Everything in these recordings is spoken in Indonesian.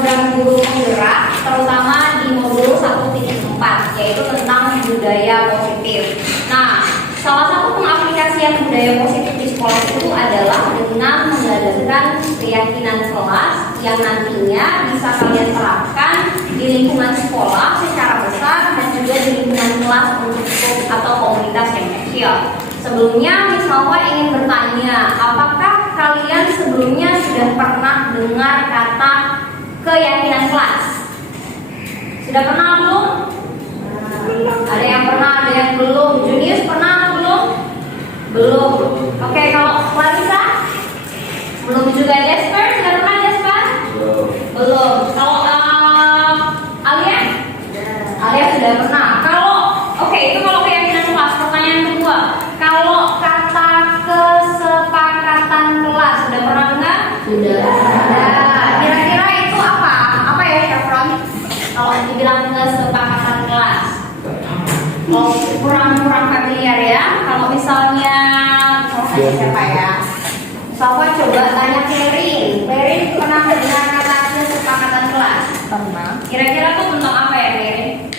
program guru penggerak, terutama di modul 1.4, yaitu tentang budaya positif. Nah, salah satu pengaplikasian budaya positif di sekolah itu adalah dengan mengadakan keyakinan kelas yang nantinya bisa kalian terapkan di lingkungan sekolah secara besar dan juga di lingkungan kelas untuk grup atau komunitas yang kecil. Sebelumnya, Miss Nova ingin bertanya, apakah kalian sebelumnya sudah pernah dengar kata keyakinan kelas? Sudah pernah belum? Ada yang pernah, ada yang belum. Junius pernah atau belum? Belum. Oke, kalau Clarissa? Belum juga. Jasper, sudah pernah Jasper? Belum. Kalau Alia? Alia sudah pernah. Itu kalau keyakinan kelas. Pertanyaan kedua, kalau kata kesepakatan kelas sudah pernah dengar? Sudah. Kira-kira itu apa? Apa ya, Chevron? Kalau dibilang kesepakatan kelas? Oh, kurang familiar ya. Kalau misalnya siapa ya? Sofa coba tanya Kerin. Kerin pernah mendengar kata kesepakatan kelas? Pernah. Kira-kira itu tentang apa ya, Kerin?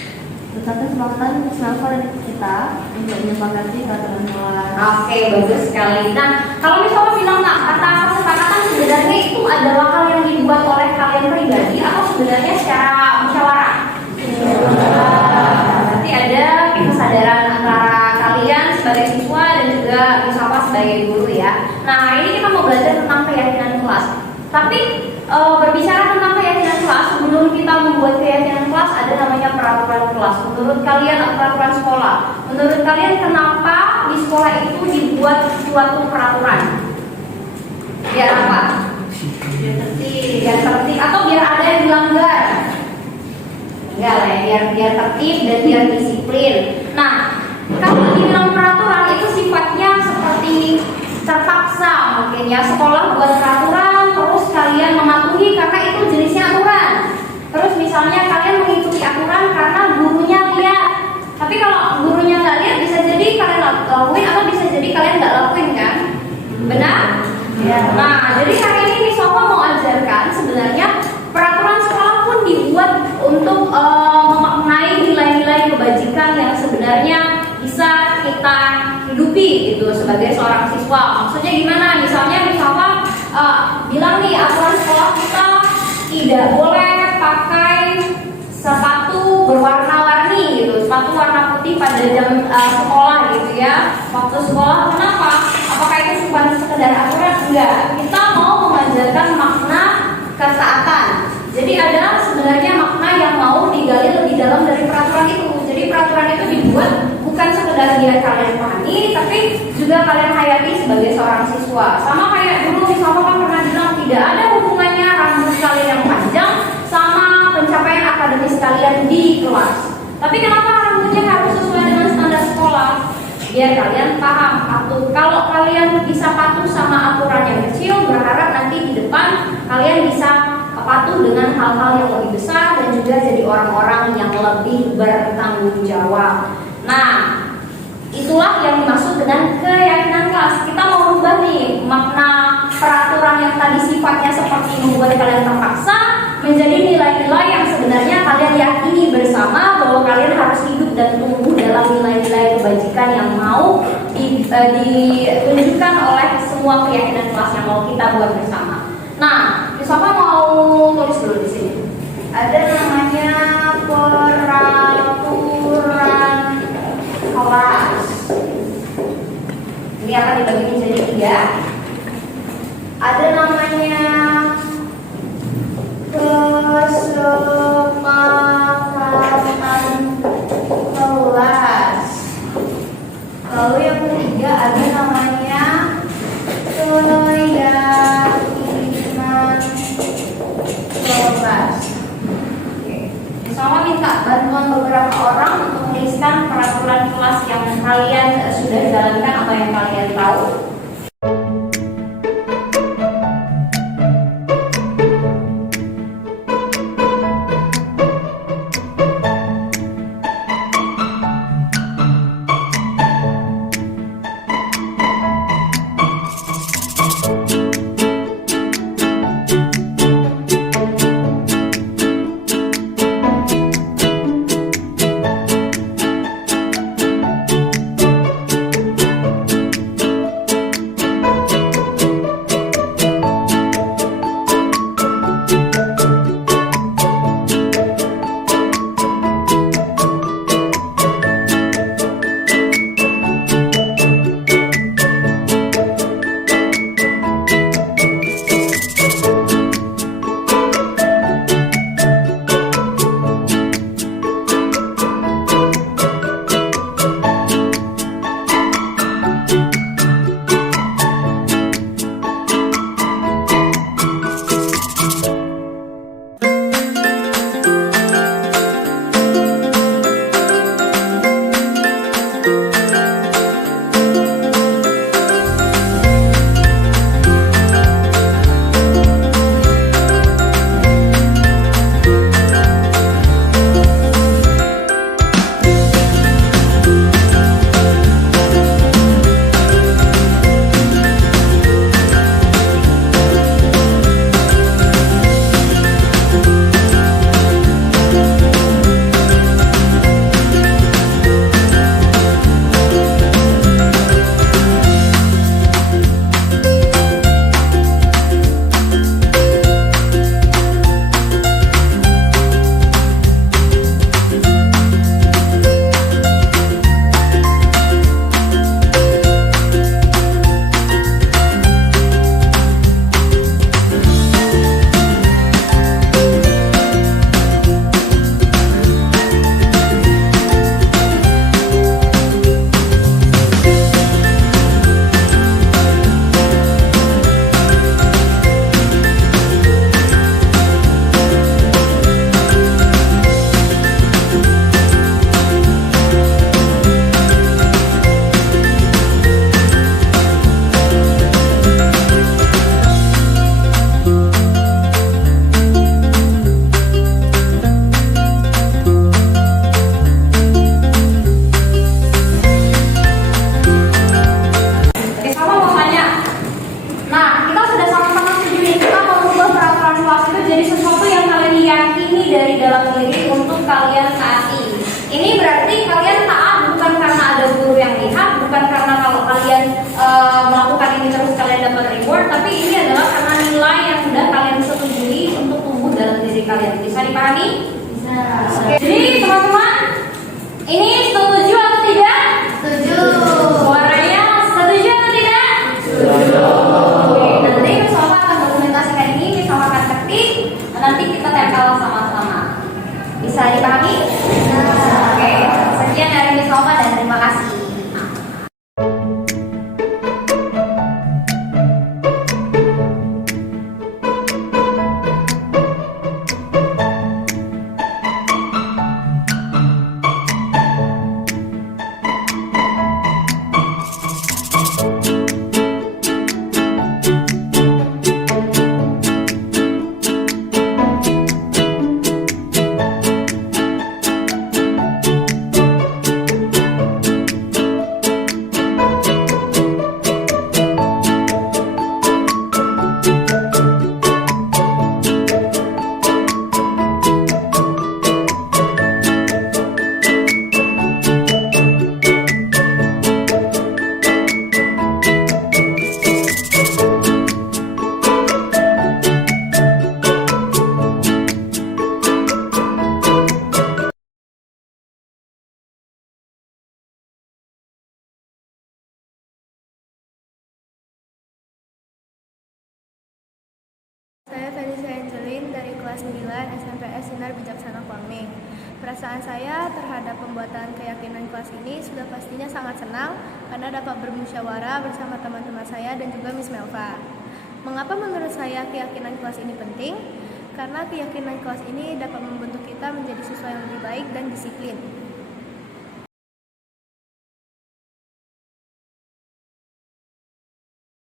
Tentang kesepakatan bersama kita untuk menyepakati peraturan kelas. Oke, bagus sekali. Nah, kalau misalnya bilang kata kesepakatan sebenarnya itu adalah hal yang dibuat oleh kalian pribadi atau sebenarnya secara musyawarah? Berarti ada kesadaran antara kalian sebagai siswa dan juga misalnya sebagai guru ya. Nah, hari ini kita mau belajar tentang keyakinan kelas. Tapi berbicara tentang keyakinan kelas, sebelum kita membuat keyakinan kelas ada namanya peraturan kelas. Menurut kalian peraturan sekolah, menurut kalian kenapa di sekolah itu dibuat suatu peraturan? Biar apa? Biar tertib atau biar ada yang dilanggar? Enggak lah ya, biar tertib dan biar disiplin. Nah, kalau dibilang peraturan itu sifatnya seperti terpaksa mungkin ya, sekolah buat peraturan terus kalian mematuhi karena itu jenisnya aturan. Terus misalnya kalian mengikuti aturan karena gurunya lihat. Tapi kalau gurunya nggak lihat bisa jadi kalian lakuin atau bisa jadi kalian nggak lakuin kan? Benar? Ya. Nah, jadi hari ini Miss Nova mau ajarkan sebenarnya peraturan sekolah pun dibuat untuk memaknai nilai-nilai kebajikan yang sebenarnya bisa kita hidupi gitu sebagai seorang siswa. Maksudnya gimana? Misalnya bilang nih aturan sekolah kita tidak boleh pakai sepatu berwarna-warni gitu, sepatu warna putih pada jam sekolah gitu ya. Waktu sekolah, kenapa? Apakah itu cuma sekedar aturan? Enggak. Kita mau mengajarkan makna ketaatan. Jadi ada sebenarnya makna yang mau digali lebih dalam dari peraturan itu. Jadi peraturan itu dibuat bukan sekedar biar kalian pahami, tapi juga kalian hayati sebagai seorang siswa. Sama kayak dulu misalnya kan pernah bilang tidak ada hubungannya rambut kalian yang panjang sama pencapaian akademis kalian di kelas. Tapi kenapa rambutnya harus sesuai dengan standar sekolah? Biar kalian paham. Kalau kalian bisa patuh sama aturan yang kecil, berharap nanti di depan kalian bisa patuh dengan hal-hal yang lebih besar dan juga jadi orang-orang yang lebih bertanggung jawab. Nah, itulah yang dimaksud dengan keyakinan kelas. Kita mau rubah nih makna peraturan yang tadi sifatnya seperti membuat kalian terpaksa menjadi nilai-nilai yang sebenarnya kalian yakini bersama bahwa kalian harus hidup dan tumbuh dalam nilai-nilai kebajikan yang mau ditunjukkan oleh semua keyakinan kelas yang mau kita buat bersama. Nah, siapa mau tulis dulu di sini? Ada namanya peraturan kelas. Ini akan dibagi menjadi 3. Ada namanya kesepakatan kelas. Lalu yang ketiga ada namanya keyakinan kelas. Sama minta bantuan beberapa orang untuk menuliskan peraturan kelas yang kalian sudah jalankan atau yang kalian tahu. Ini berarti kalian taat bukan karena ada guru yang lihat, bukan karena kalau kalian melakukan ini terus kalian dapat reward, tapi ini adalah karena nilai yang sudah kalian setujui untuk tumbuh dalam diri kalian. Bisa dipahami? Bisa. Jadi teman-teman, ini setuju atau tidak? Setuju. Suaranya setuju atau tidak? Setuju. Oke, nanti Miss Alfa akan dokumentasikan ini, Miss Alfa akan ketik, nanti kita tempel sama-sama. Bisa dipahami? Bisa. Oke, sekian dari Miss Alfa dan terima kasih. Saya Felicia Angelin dari kelas 9 SMPS Sinar Bijaksana Kwangming. Perasaan saya terhadap pembuatan keyakinan kelas ini sudah pastinya sangat senang karena dapat bermusyawarah bersama teman-teman saya dan juga Miss Melva. Mengapa menurut saya keyakinan kelas ini penting? Karena keyakinan kelas ini dapat membentuk kita menjadi siswa yang lebih baik dan disiplin.